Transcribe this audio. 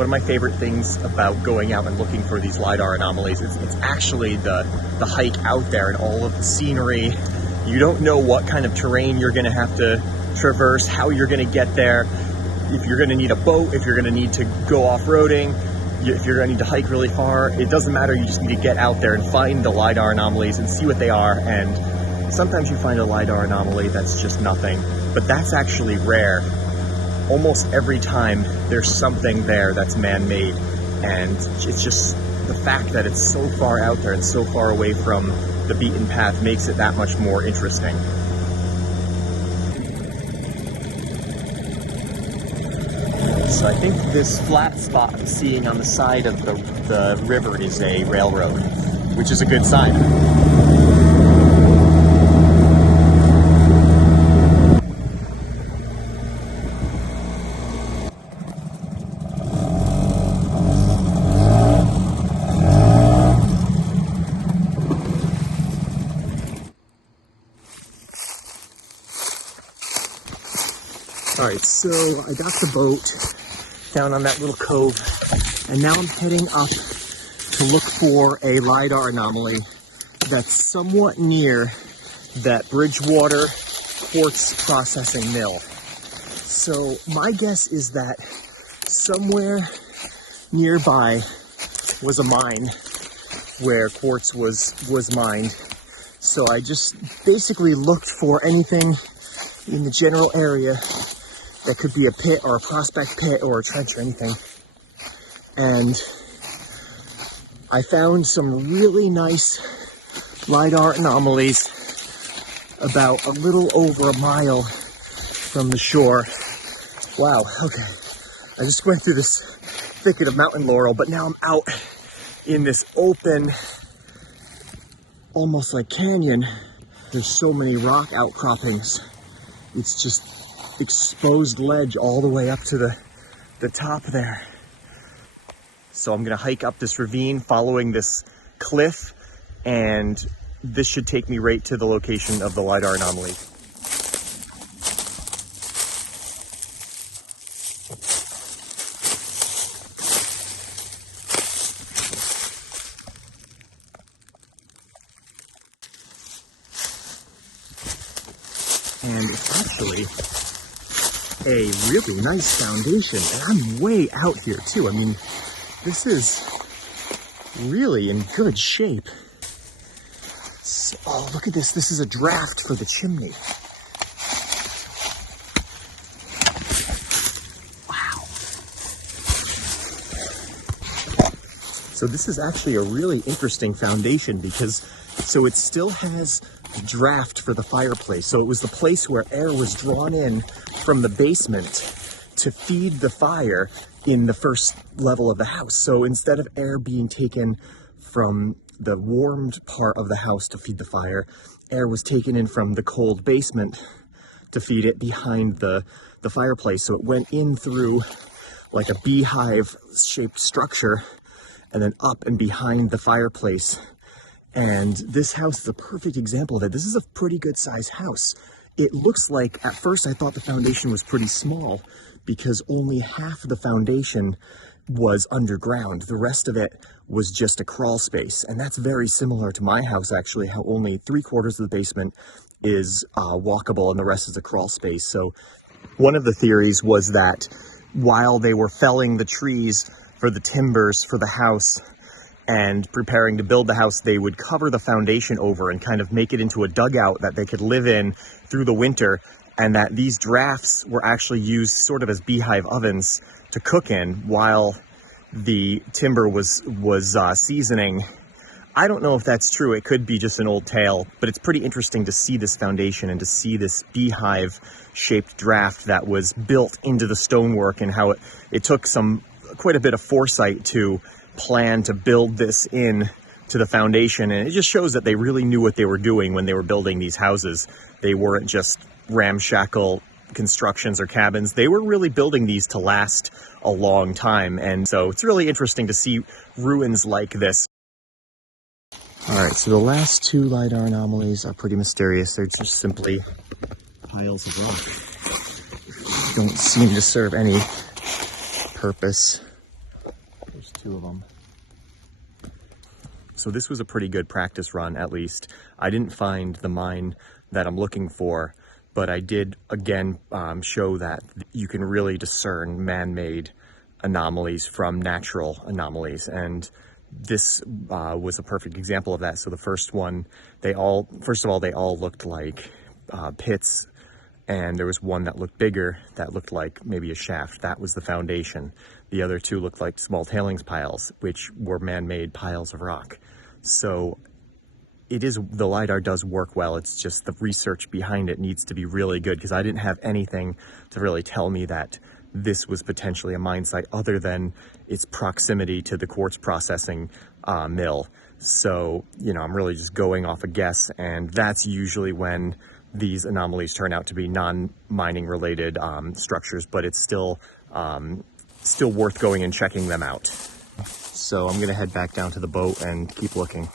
one of my favorite things about going out and looking for these Lidar anomalies is it's actually the hike out there and all of the scenery. You don't know what kind of terrain you're gonna have to traverse, how you're gonna get there, if you're gonna need a boat, if you're gonna need to go off-roading, if you're gonna need to hike really far. It doesn't matter, you just need to get out there and find the Lidar anomalies and see what they are. And sometimes you find a Lidar anomaly that's just nothing, but that's actually rare. Almost every time there's something there that's man-made, and it's just the fact that it's so far out there and so far away from the beaten path makes it that much more interesting. So I think this flat spot I'm seeing on the side of the river is a railroad, which is a good sign. Alright, so I got the boat down on that little cove, and now I'm heading up to look for a Lidar anomaly that's somewhat near that Bridgewater quartz processing mill. So my guess is that somewhere nearby was a mine where quartz was mined. So I just basically looked for anything in the general area that could be a pit or a prospect pit or a trench or anything. And I found some really nice Lidar anomalies about a little over a mile from the shore. Wow, okay. I just went through this thicket of mountain laurel, but now I'm out in this open, almost like canyon. There's so many rock outcroppings. It's just exposed ledge all the way up to the top there. So I'm gonna hike up this ravine following this cliff, and this should take me right to the location of the Lidar anomaly. And it's actually a really nice foundation, and I'm way out here too. I mean, this is really in good shape. So, oh, look at this. This is a draft for the chimney. Wow. So this is actually a really interesting foundation because, so it still has draft for the fireplace. So it was the place where air was drawn in from the basement to feed the fire in the first level of the house. So instead of air being taken from the warmed part of the house to feed the fire, air was taken in from the cold basement to feed it behind the fireplace. So it went in through like a beehive shaped structure and then up and behind the fireplace. And this house is a perfect example of that. This is a pretty good sized house. It looks like, at first I thought the foundation was pretty small because only half of the foundation was underground. The rest of it was just a crawl space. And that's very similar to my house, actually, how only 3/4 of the basement is walkable and the rest is a crawl space. So one of the theories was that while they were felling the trees for the timbers for the house and preparing to build the house, they would cover the foundation over and kind of make it into a dugout that they could live in through the winter, and that these drafts were actually used sort of as beehive ovens to cook in while the timber was seasoning. I don't know if that's true. It could be just an old tale, but it's pretty interesting to see this foundation and to see this beehive shaped draft that was built into the stonework, and how it took quite a bit of foresight to plan to build this in to the foundation. And it just shows that they really knew what they were doing when they were building these houses. They weren't just ramshackle constructions or cabins. They were really building these to last a long time. And so it's really interesting to see ruins like this. All right, so the last two Lidar anomalies are pretty mysterious. They're just simply piles of rock. Don't seem to serve any purpose 2 of them. So this was a pretty good practice run, at least. I didn't find the mine that I'm looking for, but I did, again, show that you can really discern man-made anomalies from natural anomalies. And this was a perfect example of that. So the first one, first of all, they all looked like pits, and there was one that looked bigger that looked like maybe a shaft. That was the foundation. The other 2 looked like small tailings piles, which were man-made piles of rock. So the LiDAR does work well. It's just the research behind it needs to be really good, because I didn't have anything to really tell me that this was potentially a mine site other than its proximity to the quartz processing mill. So, you know, I'm really just going off a guess, and that's usually when these anomalies turn out to be non-mining related structures, but it's still worth going and checking them out. So I'm gonna head back down to the boat and keep looking.